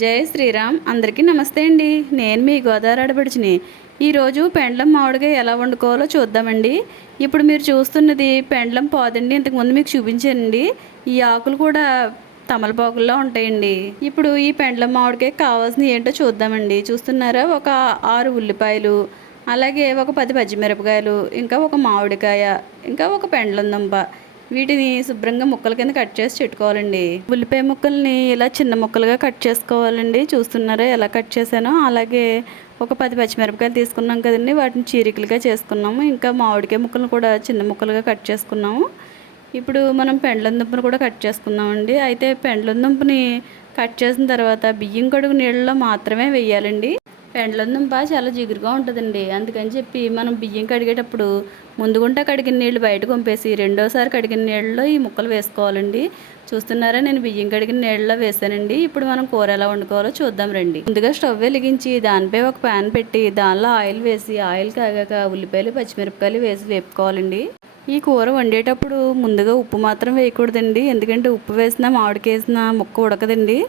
జై శ్రీరామ్. అందరికీ నమస్తే అండి. నేను మీ గోదావరి ఆడపడుచుని. ఈరోజు పెండ్లం మామిడికాయ ఎలా వండుకోవాలో చూద్దామండి. ఇప్పుడు మీరు చూస్తున్నది పెండ్లం పోదండి. ఇంతకుముందు మీకు చూపించానండి. ఈ ఆకులు కూడా తమలపాకుల్లో ఉంటాయండి. ఇప్పుడు ఈ పెండ్లం మామిడికాయ కావాల్సినవి ఏంటో చూద్దామండి. చూస్తున్నారా, ఒక 6 ఉల్లిపాయలు, అలాగే ఒక 10 పచ్చిమిరపకాయలు, ఇంకా ఒక మామిడికాయ, ఇంకా ఒక పెండ్లం దుంప. వీటిని శుభ్రంగా ముక్కల కింద కట్ చేసి పెట్టుకోవాలండి. ఉల్లిపాయ ముక్కల్ని ఇలా చిన్న ముక్కలుగా కట్ చేసుకోవాలండి. చూస్తున్నారా ఎలా కట్ చేశానో. అలాగే ఒక 10 పచ్చిమిరపకాయలు తీసుకున్నాం కదండి, వాటిని చీరికలుగా చేసుకున్నాము. ఇంకా మామిడికాయ ముక్కలను కూడా చిన్న ముక్కలుగా కట్ చేసుకున్నాము. ఇప్పుడు మనం పెండ్లం దుంపను కూడా కట్ చేసుకున్నామండి. అయితే పెండ్లం దుంపని కట్ చేసిన తర్వాత బియ్యం కడుగు నీళ్ళలో మాత్రమే వేయాలండి. పెండ్లం దుంప చాలా జిగురుగా ఉంటుందండి. అందుకని చెప్పి మనం బియ్యం కడిగేటప్పుడు ముందుగుంట కడిగిన నీళ్ళు బయటకు పంపేసి రెండోసారి కడిగిన నీళ్ళలో ఈ ముక్కలు వేసుకోవాలండి. చూస్తున్నారా, నేను బియ్యం కడిగిన నీళ్ళలో వేసానండి. ఇప్పుడు మనం కూర ఎలా వండుకోవాలో చూద్దాం రండి. ముందుగా స్టవ్ వెలిగించి దానిపై ఒక ప్యాన్ పెట్టి దానిలో ఆయిల్ వేసి, ఆయిల్ కాగాక ఉల్లిపాయలు పచ్చిమిరపకాయలు వేసి వేపుకోవాలండి. ఈ కూర వండేటప్పుడు ముందుగా ఉప్పు మాత్రం వేయకూడదండి. ఎందుకంటే ఉప్పు వేసినా మామిడికి వేసినా ముక్క ఉడకదండి.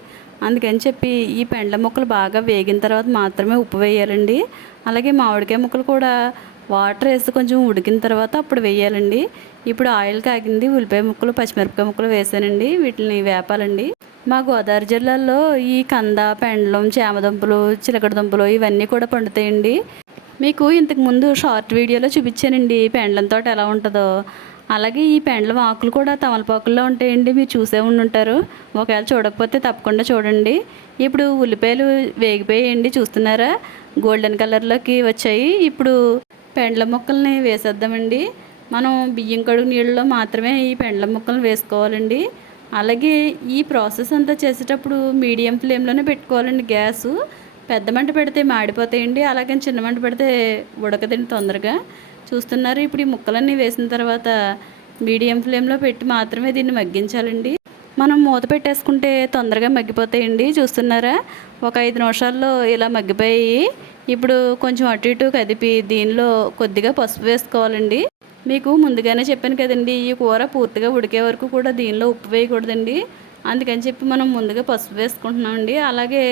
అందుకని చెప్పి ఈ పెండ్ల ముక్కలు బాగా వేగిన తర్వాత మాత్రమే ఉప్పు వేయాలండి. అలాగే మామిడికాయ ముక్కలు కూడా వాటర్ వేసి కొంచెం ఉడికిన తర్వాత అప్పుడు వేయాలండి. ఇప్పుడు ఆయిల్ కాగింది, ఉల్లిపాయ ముక్కలు పచ్చిమిరపకాయ ముక్కలు వేసానండి. వీటిని వేపాలండి. మా గోదావరి జిల్లాలో ఈ కంద, పెండ్లం, చామదుంపలు, చిలకడ దుంపలు ఇవన్నీ కూడా పండుతాయండి. మీకు ఇంతకుముందు షార్ట్ వీడియోలో చూపించానండి పెండ్లం తోట ఎలా ఉంటుందో. అలాగే ఈ పెండ్లం ఆకులు కూడా తమలపాకుల్లో ఉంటాయండి. మీరు చూసే ఉండుంటారు. ఒకవేళ చూడకపోతే తప్పకుండా చూడండి. ఇప్పుడు ఉల్లిపాయలు వేగిపోయాయండి. చూస్తున్నారా, గోల్డెన్ కలర్లోకి వచ్చాయి. ఇప్పుడు పెండ్లం ముక్కల్ని వేసేద్దామండి. మనం బియ్యం కడుగు నీళ్ళలో మాత్రమే ఈ పెండ్లం ముక్కలను వేసుకోవాలండి. అలాగే ఈ ప్రాసెస్ అంతా చేసేటప్పుడు మీడియం ఫ్లేమ్లోనే పెట్టుకోవాలండి. గ్యాసు పెద్ద మంట పెడితే మాడిపోతాయండి. అలాగే చిన్న మంట పెడితే ఉడకదండి తొందరగా. చూస్తున్నారు, ఇప్పుడు ఈ ముక్కలన్నీ వేసిన తర్వాత మీడియం ఫ్లేమ్లో పెట్టి మాత్రమే దీన్ని మగ్గించాలండి. మనం మూత పెట్టేసుకుంటే తొందరగా మగ్గిపోతాయండి. చూస్తున్నారా, ఒక 5 నిమిషాల్లో ఇలా మగ్గిపోయి ఇప్పుడు కొంచెం అటు ఇటు కదిపి దీనిలో కొద్దిగా పసుపు వేసుకోవాలండి. మీకు ముందుగానే చెప్పాను కదండి, ఈ కూర పూర్తిగా ఉడికే వరకు కూడా దీనిలో ఉప్పు వేయకూడదండి. అందుకని చెప్పి మనం ముందుగా పసుపు వేసుకుంటున్నామండి. అలాగే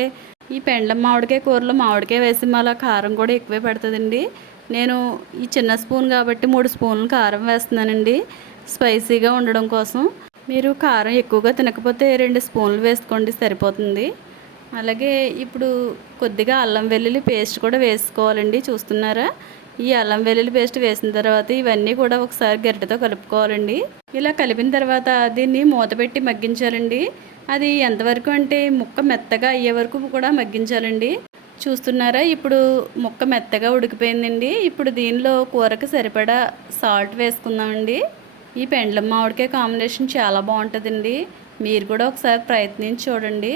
ఈ పెండ్లం మామిడికాయ కూరలో మామిడికాయ వేసి మళ్ళీ కారం కూడా ఎక్కువే పడుతుందండి. నేను ఈ చిన్న స్పూన్ కాబట్టి 3 స్పూన్లు కారం వేస్తున్నానండి, స్పైసీగా ఉండడం కోసం. మీరు కారం ఎక్కువగా తినకపోతే 2 స్పూన్లు వేసుకోండి, సరిపోతుంది. అలాగే ఇప్పుడు కొద్దిగా అల్లం వెల్లుల్లి పేస్ట్ కూడా వేసుకోవాలండి. చూస్తున్నారా, ఈ అల్లం వెల్లుల్లి పేస్ట్ వేసిన తర్వాత ఇవన్నీ కూడా ఒకసారి గరిటెతో కలుపుకోవాలండి. ఇలా కలిపిన తర్వాత దీన్ని మూత పెట్టి మగ్గించాలండి. అది ఎంతవరకు అంటే ముక్క మెత్తగా అయ్యే వరకు కూడా మగ్గించాలండి. చూస్తున్నారా, ఇప్పుడు ముక్క మెత్తగా ఉడికిపోయిందండి. ఇప్పుడు దీనిలో కూరకు సరిపడా సాల్ట్ వేసుకుందామండి. ఈ పెండ్లం మామిడికాయ కాంబినేషన్ చాలా బాగుంటుందండి. మీరు కూడా ఒకసారి ప్రయత్నించి చూడండి.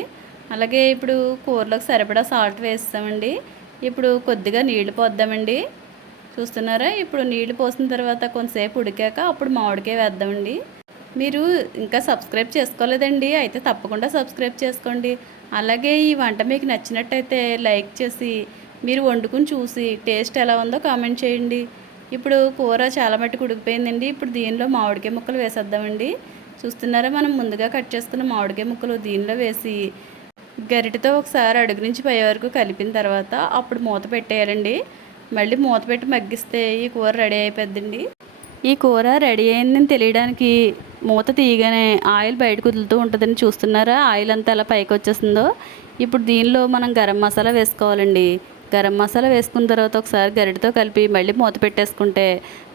అలాగే ఇప్పుడు కూరలోకి సరిపడా సాల్ట్ వేస్తామండి. ఇప్పుడు కొద్దిగా నీళ్లు పోద్దామండి. చూస్తున్నారా, ఇప్పుడు నీళ్లు పోసిన తర్వాత కొంతసేపు ఉడికాక అప్పుడు మామిడికాయ వేద్దామండి. మీరు ఇంకా సబ్స్క్రైబ్ చేసుకోలేదండి, అయితే తప్పకుండా సబ్స్క్రైబ్ చేసుకోండి. అలాగే ఈ వంట మీకు నచ్చినట్టయితే లైక్ చేసి మీరు వండుకుని చూసి టేస్ట్ ఎలా ఉందో కామెంట్ చేయండి. ఇప్పుడు కూర చాలా మట్టుకు ఉడికిపోయిందండి. ఇప్పుడు దీనిలో మామిడికాయ ముక్కలు వేసేద్దామండి. చూస్తున్నారా, మనం ముందుగా కట్ చేసుకున్న మామిడికాయ ముక్కలు దీనిలో వేసి గరిటెతో ఒకసారి అడుగు నుంచి పై వరకు కలిపిన తర్వాత అప్పుడు మూత పెట్టేయాలండి. మళ్ళీ మూత పెట్టి మగ్గిస్తే ఈ కూర రెడీ అయిపోద్దండి. ఈ కూర రెడీ అయిందని తెలియడానికి మూత తీయగానే ఆయిల్ బయటకు వదులుతూ ఉంటుందని చూస్తున్నారా, ఆయిల్ అంతా ఎలా పైకి వచ్చేస్తుందో. ఇప్పుడు దీనిలో మనం గరం మసాలా వేసుకోవాలండి. గరం మసాలా వేసుకున్న తర్వాత ఒకసారి గరిటెతో కలిపి మళ్ళీ మూత పెట్టేసుకుంటే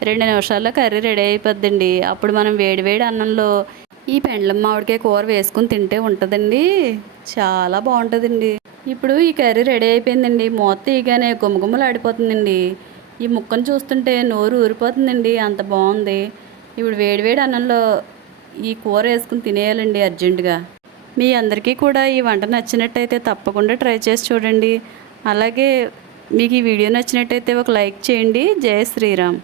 2 నిమిషాల్లో కర్రీ రెడీ అయిపోద్దండి. అప్పుడు మనం వేడివేడి అన్నంలో ఈ పెండ్లం మామిడికాయ కూర వేసుకుని తింటే ఉంటుందండి, చాలా బాగుంటుందండి. ఇప్పుడు ఈ కర్రీ రెడీ అయిపోయిందండి. మూత తీయగానే గుమగుమలు ఆడిపోతుందండి. ఈ ముక్కను చూస్తుంటే నోరు ఊరిపోతుందండి, అంత బాగుంది. ఇప్పుడు వేడివేడి అన్నంలో ఈ కూర వేసుకుని తినేయాలండి అర్జెంటుగా. మీ అందరికీ కూడా ఈ వంట నచ్చినట్టయితే తప్పకుండా ట్రై చేసి చూడండి. అలాగే మీకు ఈ వీడియో నచ్చినట్టయితే ఒక లైక్ చేయండి. జై శ్రీరామ్.